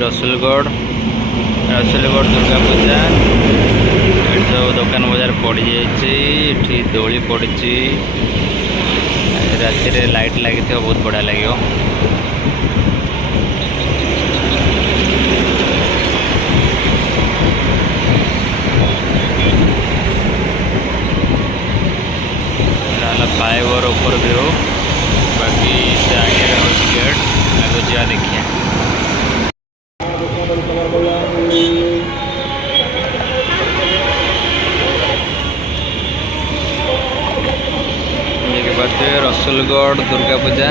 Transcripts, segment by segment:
रसुलगढ़ दुर्गा पूजा सब दुकान बजार पड़ जाइए दोली पड़ी राति लाइट लगी बहुत बढ़िया लगे। फ्लाईओवर ऊपर व्यू बाकी से आगे गेट आगे जा देखिए। रसुलगढ़ दुर्गा पूजा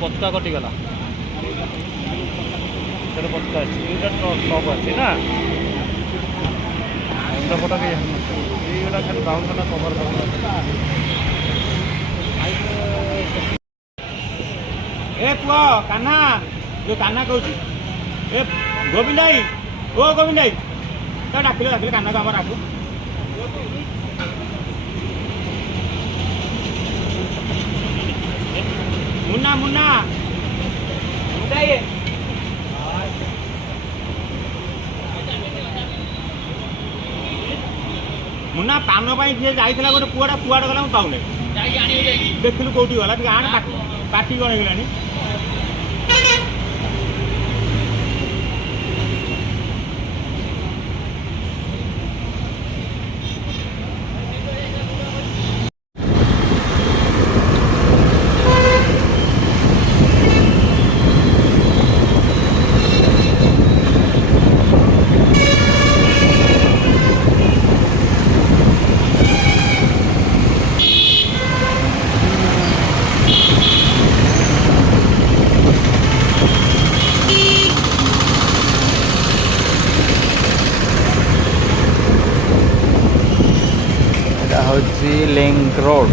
पत्ता कटिगला पत्ता सब अच्छी ना फटा ये खाली ब्राउन कलर कवर ए पुआ कान्हा जो कान्हा कहूँ ए गोविंद भाई ओ गोविंद भाई तो डाकिले डाकिले कान्हा को आम आगू मुन्ना मुन्ना मुन्ना पान जी जाइला गोटे पुआटा पुआटा गला पाऊना देखिलु कौटी गला आण पार्टी कौन होगा। लिंक रोड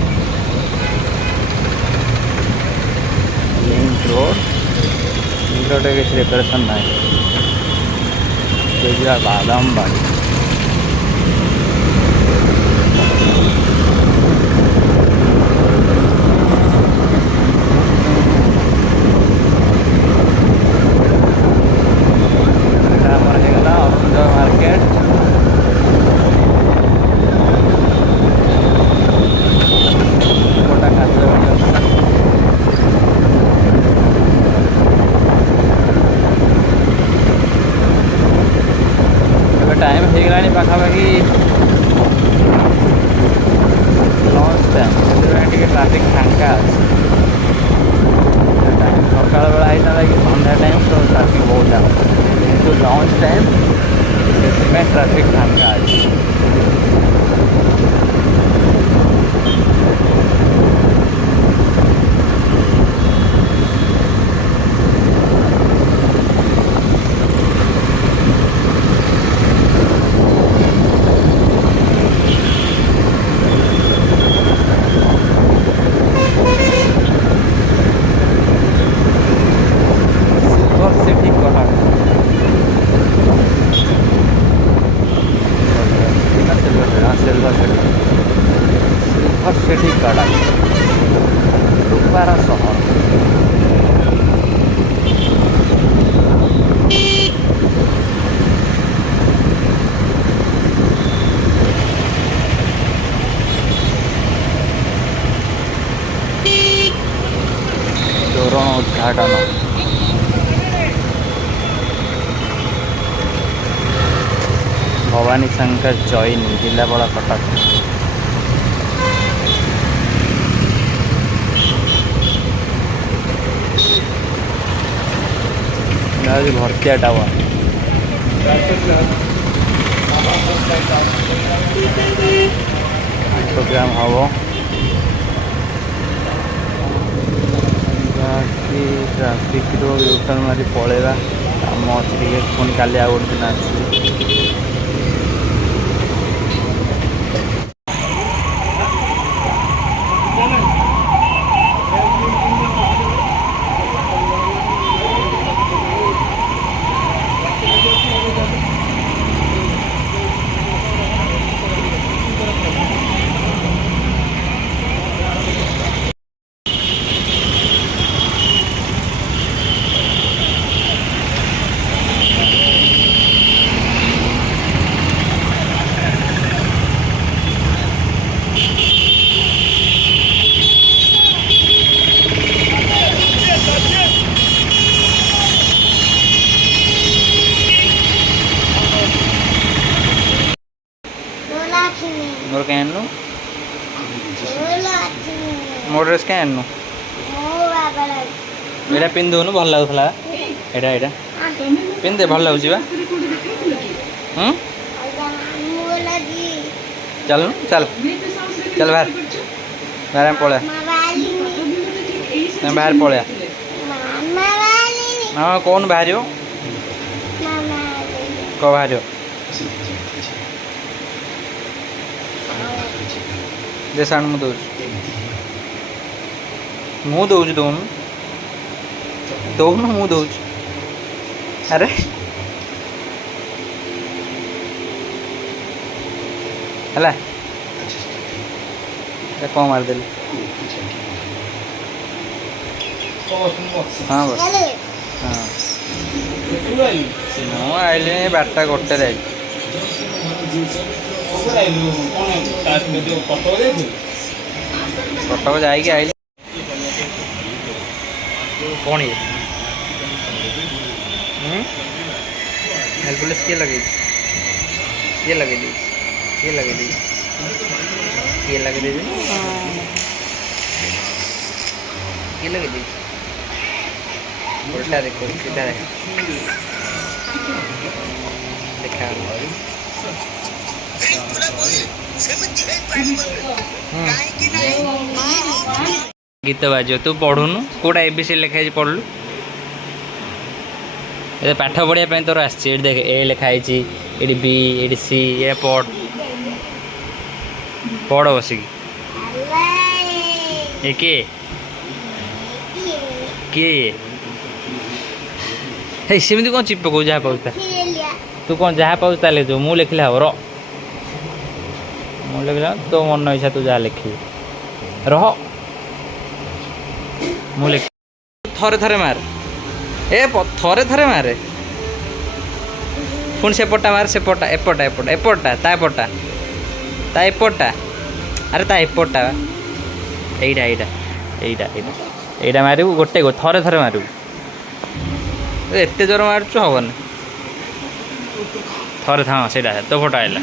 किसी डेकोरेशन ना ଏବେ ଯିବା ବାଦାମବାଡ଼ି। ଆମର ହେଇଗଲା ଅରୁଣୋଦୟ ମାର୍କେଟ। ଗୋଟା ଖାଦ୍ୟ ବ୍ୟବସ୍ଥା। ଏବେ ଟାଇମ୍ ହେଇଗଲାଣି ପାଖାପାଖି ଲଞ୍ଚ ଟାଇମ୍, ସେଥିପାଇଁ ଟିକେ ଟ୍ରାଫିକ୍ ଫାଙ୍କା ଅଛି। ଟାଇମ୍ ସକାଳ ବେଳା ହେଇଥାନ୍ତା କି ସନ୍ଧ୍ୟା ଟାଇମ୍ ତ ଟ୍ରାଫିକ୍ ବହୁତ ଜାମ୍, କିନ୍ତୁ ଲଞ୍ଚ ଟାଇମ୍ ସେଥିପାଇଁ ଟ୍ରାଫିକ୍ ଫାଙ୍କା ଅଛି। सिटी कड़क रूपारा सहर। तोरण उद्घाटन भवानी शंकर जैन जिलापाल कटक। भरतिया टावर प्रोग्राम हम बाकी ट्राफिक यूटर्न मारी पलैया कम अच्छे पुणी काली आ गोटे दिन आस। मोर क्या मो ड्रेस क्या एटा पिंधुनु भल लगुला एटा एटा पिंधे भल लगुच चल चल चल बाहर बाहर पलया बाहर पलया हाँ कौन बाहर कौ बाहर दे साण मु दौच मु दौच दौन दौन मु दौच अरे है कौन मारदेल हाँ बस हाँ ମୁଁ ଆଇଲିଣି 12ଟା 1ଟାରେ ଆଇଲି। କଟକ ଯାଇକି ଆଇଲି। କ'ଣ ଇଏ ନେଲ୍ ପଲିସ୍ କିଏ ଲଗେଇଛି କିଏ ଲଗେଇ ଦେଇଛି କିଏ ଲଗେଇ ଦେଇଛି କିଏ ଲଗେଇ ଦେଇଛି କିଏ ଲଗେଇ ଦେଇଛି उल्टा देखो सीधा देखा गीत बाज तू पढ़ुनु कौटा एबीसी लिखाई पढ़लु ये पाठ पढ़ाई तोर आस देख ए लिखाई ये बी ये सी ये पढ़ पढ़ बसिकी ये किए किए हे सेमती कौन चिप पकाऊ जहाँ पाता तू कौन जहाँ पाऊ ता लिख मु लिखले हम र मु लिखला तो मन इच्छा तू जहाँ लिखी रह मु लिख थरे थरे मार ए थरे थरे मारे पुणी सेपटा मार सेपटा एपटा एपटा एपटा ता एपटा ता एपटा अरे ता एपटा एईटा एईटा एईटा एईटा एईटा मारू गोटे थरे थरे मारू एत जोर मारुचु हबन थरे था से तो फोटो आइला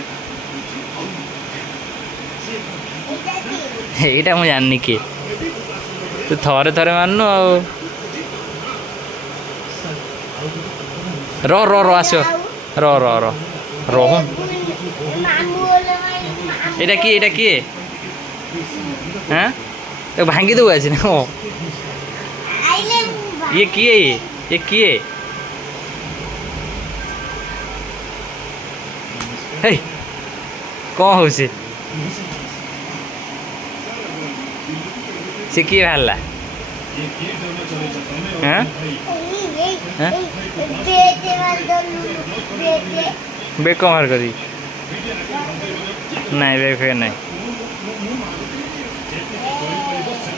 एईटा मु जाननी किए तू थरे थरे मारनु आ रो रो रो आसो रो रो रो रो एटा किए हाँ तो भांगी दो आज ना ये किए ये किए हे कौन हो से किए बाहरला हाँ बेग कौन बाहर करी नहीं बेग फेग नहीं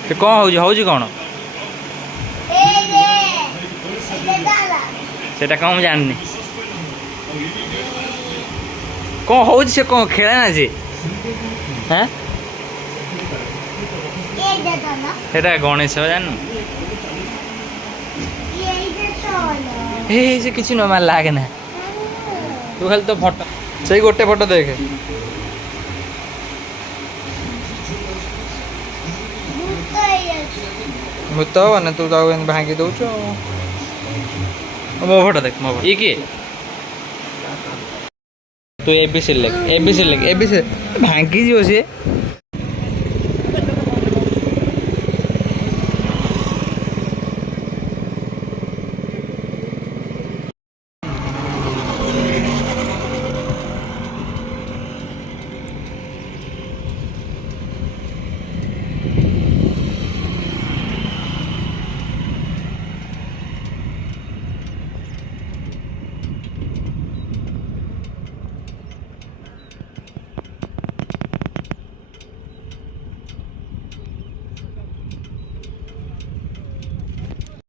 तो कौन हो कौन सेटा कौन जाननी कौन हो से कौन खेला ना से हाँ सेटा गणेश जान से किसी न मार लागे ना तू खाली तो फोटो से गोटे फोटो देखे भूत ना तू तो भांगी दौच मो फोटो देख मो ये किए तू एबीसी लिख एबीसी लिख एबीसी भांगी जी सी